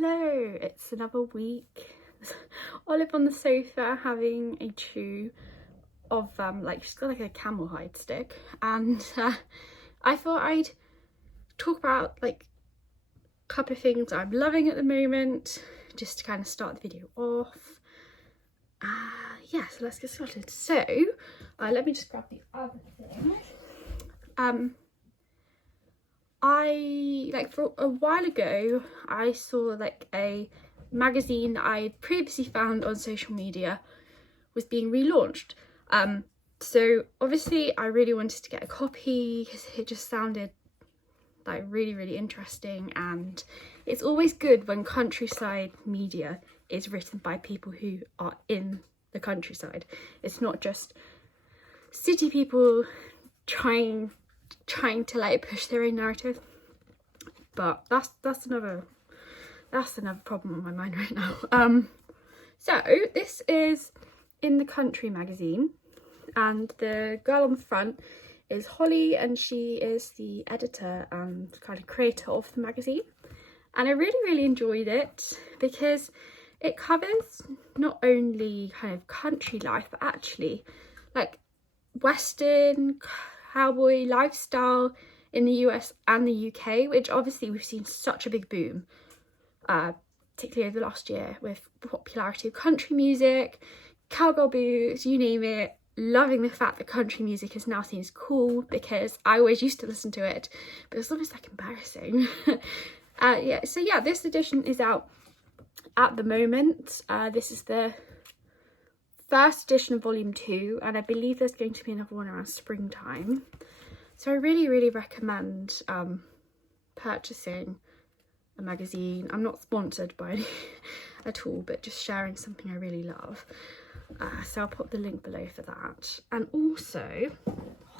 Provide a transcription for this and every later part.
Hello, it's another week. Olive on the sofa having a chew of she's got like a camel hide stick, and I thought I'd talk about like a couple of things I'm loving at the moment, just to kind of start the video off. Yeah, so let's get started. So let me just grab the other thing. For a while ago I saw like a magazine that I had previously found on social media was being relaunched. So obviously I really wanted to get a copy because it just sounded like really interesting, and it's always good when countryside media is written by people who are in the countryside. It's not just city people trying to like push their own narrative, but that's another problem on my mind right now. So this is In the Country magazine, and the girl on the front is Holly, and she is the editor and kind of creator of the magazine. And I really enjoyed it because it covers not only kind of country life, but actually like Western cowboy lifestyle in the US and the UK, which obviously we've seen such a big boom, particularly over the last year, with the popularity of country music, cowgirl boots, you name it. Loving the fact that country music is now seen as cool, because I always used to listen to it, but it's almost like embarrassing. So this edition is out at the moment. This is the first edition of volume 2, and I believe there's going to be another one around springtime. So I really recommend purchasing a magazine. I'm not sponsored by any at all, but just sharing something I really love. So I'll put the link below for that. And also,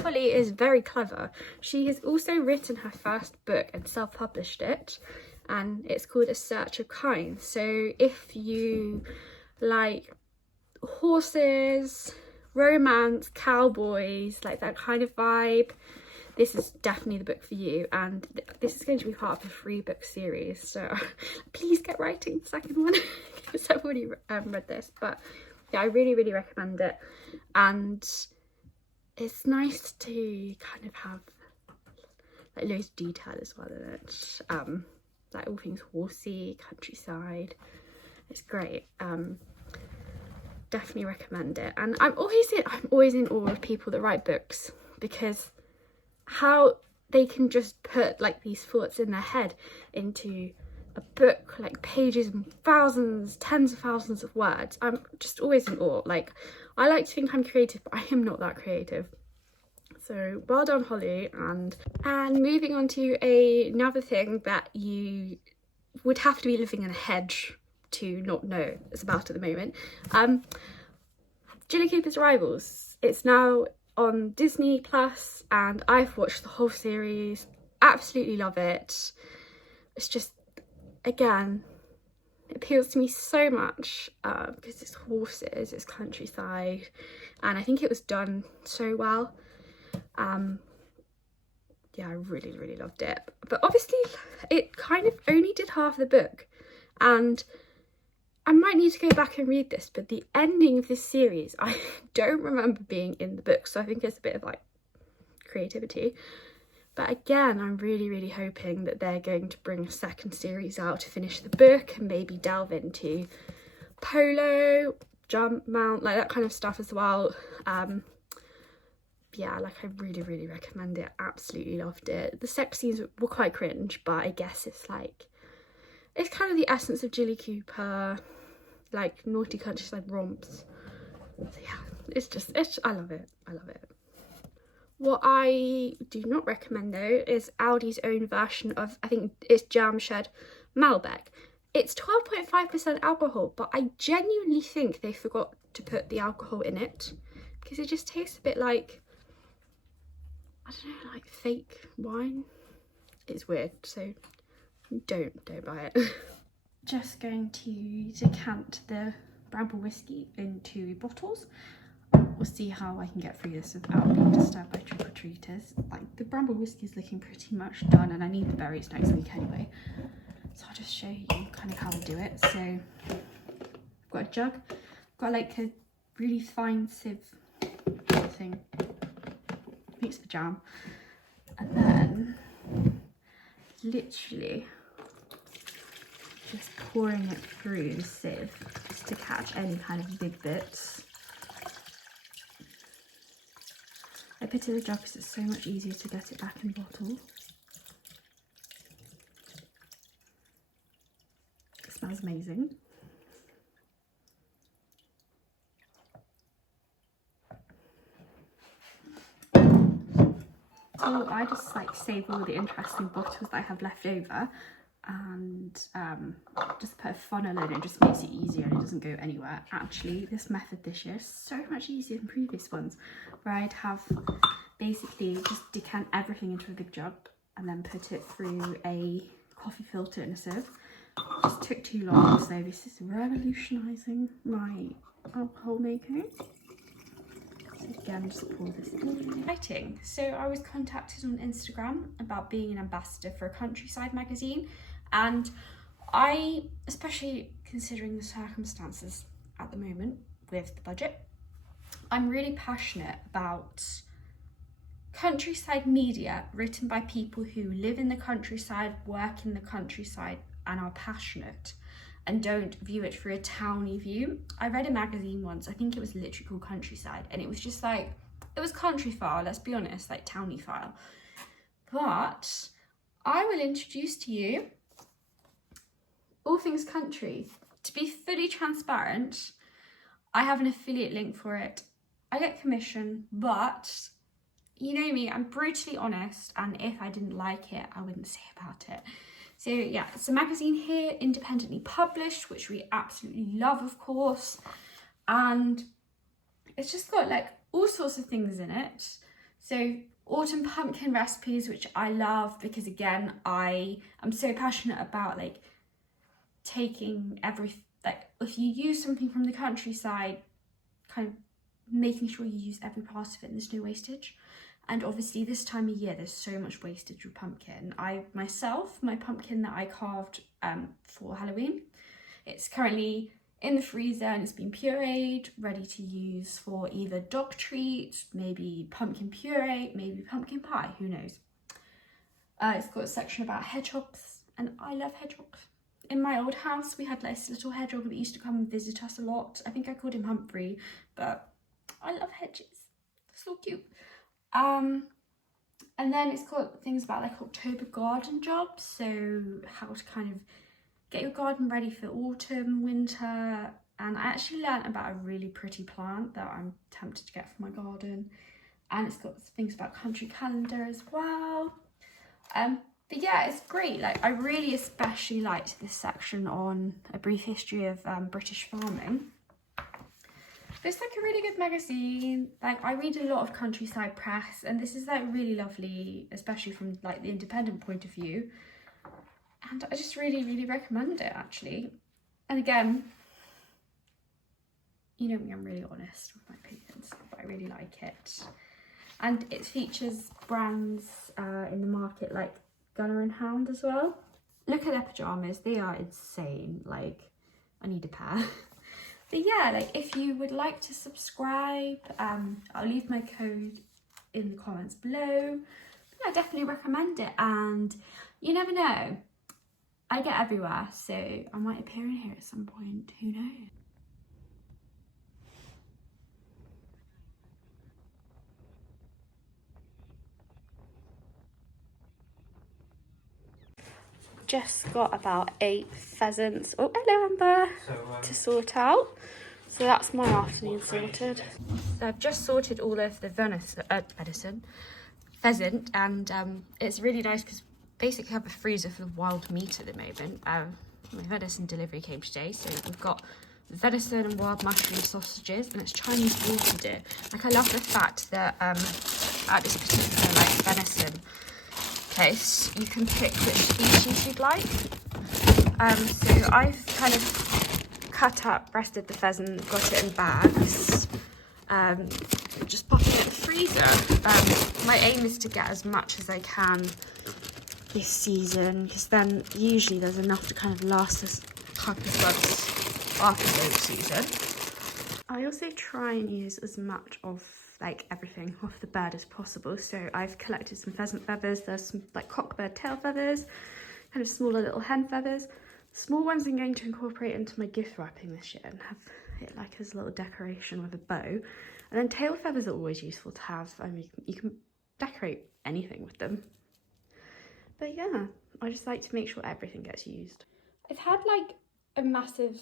Holly is very clever. She has also written her first book and self-published it, and it's called A Search of Kind. So if you like horses, romance, cowboys, like that kind of vibe, this is definitely the book for you. And this is going to be part of a free book series, so please get writing the second one because I've already read this. But yeah, I really recommend it, and it's nice to kind of have like loads of detail as well in it, like all things horsey, countryside. It's great. Definitely recommend it. And I'm always in awe of people that write books, because how they can just put like these thoughts in their head into a book, like pages and thousands, tens of thousands of words. I'm just always in awe. Like, I like to think I'm creative, but I am not that creative. So well done, Holly. And moving on to another thing that you would have to be living in a hedge to not know is about at the moment. Jilly Cooper's Rivals. It's now on Disney Plus, and I've watched the whole series. Absolutely love it. It's just, again, it appeals to me so much because it's horses, it's countryside, and I think it was done so well. Yeah, I really loved it. But obviously it kind of only did half the book, and I might need to go back and read this, but the ending of this series I don't remember being in the book, so I think it's a bit of like creativity. But again, I'm really hoping that they're going to bring a second series out to finish the book and maybe delve into polo, jump, mount, like that kind of stuff as well. Yeah, like I really recommend it. Absolutely loved it. The sex scenes were quite cringe, but I guess it's like, it's kind of the essence of Jilly Cooper, like naughty countryside romps. So yeah, I love it. What I do not recommend though is Aldi's own version of, I think it's Jam Shed Malbec. It's 12.5% alcohol, but I genuinely think they forgot to put the alcohol in it, because it just tastes a bit like, I don't know, like fake wine. It's weird, so don't buy it. Just going to decant the Bramble whiskey into bottles. We'll see how I can get through this without being disturbed by trick-or-treaters. Like, the Bramble whiskey is looking pretty much done, and I need the berries next week anyway. So I'll just show you kind of how I do it. So I've got a jug, I've got like a really fine sieve thing, mix for jam, and then literally just pouring it through the sieve just to catch any kind of big bits. I put it in the jug because it's so much easier to get it back in the bottle. It smells amazing. So I just like save all the interesting bottles that I have left over, and just put a funnel in. It just makes it easier and it doesn't go anywhere. Actually, this method this year is so much easier than previous ones, where I'd have basically just decant everything into a big jug and then put it through a coffee filter in a sieve. It just took too long, so this is revolutionising my alcohol making. Again, just pour this in. Exciting. So I was contacted on Instagram about being an ambassador for a countryside magazine, and I, especially considering the circumstances at the moment with the budget, I'm really passionate about countryside media written by people who live in the countryside, work in the countryside, and are passionate and don't view it through a towny view. I read a magazine once, I think it was literally called Countryside, and it was just like, it was country file, let's be honest, like towny file. But I will introduce to you all things country. To be fully transparent, I have an affiliate link for it. I get commission, but you know me, I'm brutally honest, and if I didn't like it, I wouldn't say about it. So yeah, it's a magazine here, independently published, which we absolutely love, of course. And it's just got like all sorts of things in it. So autumn pumpkin recipes, which I love because again, I am so passionate about like taking like if you use something from the countryside, kind of making sure you use every part of it and there's no wastage. And obviously this time of year, there's so much wastage with pumpkin. My pumpkin that I carved for Halloween, it's currently in the freezer and it's been pureed, ready to use for either dog treats, maybe pumpkin puree, maybe pumpkin pie, who knows. It's got a section about hedgehogs, and I love hedgehogs. In my old house, we had this little hedgehog that used to come and visit us a lot. I think I called him Humphrey, but I love hedges. They're so cute. And then it's got things about like October garden jobs, so how to kind of get your garden ready for autumn, winter. And I actually learned about a really pretty plant that I'm tempted to get for my garden, and it's got things about country calendar as well. But yeah, it's great. Like I really especially liked this section on a brief history of British farming. It's like a really good magazine. Like I read a lot of countryside press, and this is like really lovely, especially from like the independent point of view. And I just really recommend it actually. And again, you know me, I'm really honest with my opinions, but I really like it. And it features brands in the market like Gunner and Hound as well. Look at their pajamas, they are insane. Like I need a pair. But yeah, like if you would like to subscribe, I'll leave my code in the comments below. But I definitely recommend it, and you never know, I get everywhere, so I might appear in here at some point, who knows. Just got about 8 pheasants, oh hello Amber, to sort out. So that's my afternoon sorted. So I've just sorted all of the pheasant, and it's really nice because basically I have a freezer full of wild meat at the moment. My venison delivery came today, so we've got venison and wild mushroom sausages, and it's Chinese water deer. Like I love the fact that at this particular like venison place you can pick which species you'd like. So I've kind of cut up, breasted the pheasant, got it in bags, just popping it in the freezer. My aim is to get as much as I can this season, because then usually there's enough to kind of last us a couple of months after the season. I also try and use as much of like everything off the bird as possible. So I've collected some pheasant feathers, there's some like cockbird tail feathers, kind of smaller little hen feathers. Small ones I'm going to incorporate into my gift wrapping this year and have it like as a little decoration with a bow. And then tail feathers are always useful to have. I mean, you can decorate anything with them. But yeah, I just like to make sure everything gets used. I've had like a massive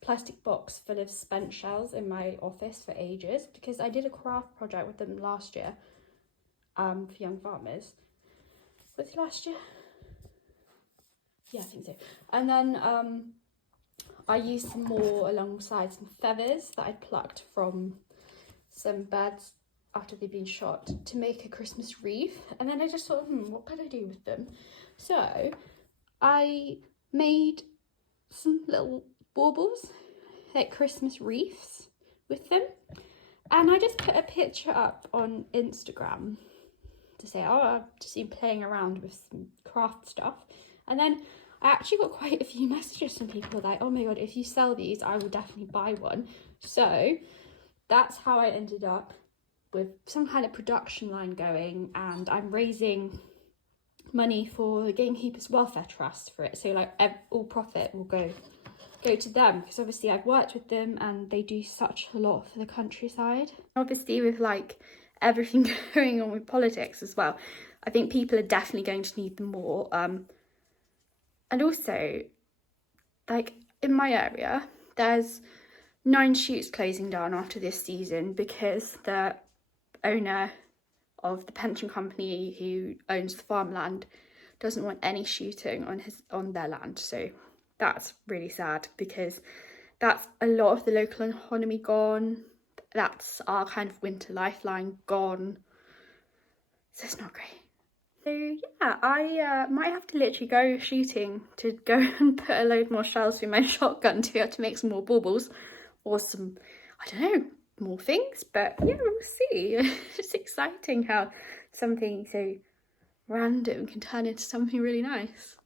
plastic box full of spent shells in my office for ages because I did a craft project with them last year for young farmers. Was it last year? Yeah, I think so. And then I used some more alongside some feathers that I plucked from some birds after they've been shot to make a Christmas wreath. And then I just thought, what could I do with them? So I made some little baubles, like Christmas wreaths with them. And I just put a picture up on Instagram to say, oh, I've just been playing around with some craft stuff. And then I actually got quite a few messages from people like, oh my God, if you sell these, I will definitely buy one. So that's how I ended up with some kind of production line going, and I'm raising money for the Gamekeepers Welfare Trust for it. So like all profit will go to them, because obviously I've worked with them and they do such a lot for the countryside. Obviously with like everything going on with politics as well, I think people are definitely going to need them more. And also, like in my area, there's 9 shoots closing down after this season because the owner of the pension company who owns the farmland doesn't want any shooting on their land. So that's really sad because that's a lot of the local economy gone. That's our kind of winter lifeline gone. So it's not great. So yeah, I might have to literally go shooting to go and put a load more shells through my shotgun to be able to make some more baubles or some, I don't know, more things. But yeah, we'll see. It's exciting how something so random can turn into something really nice.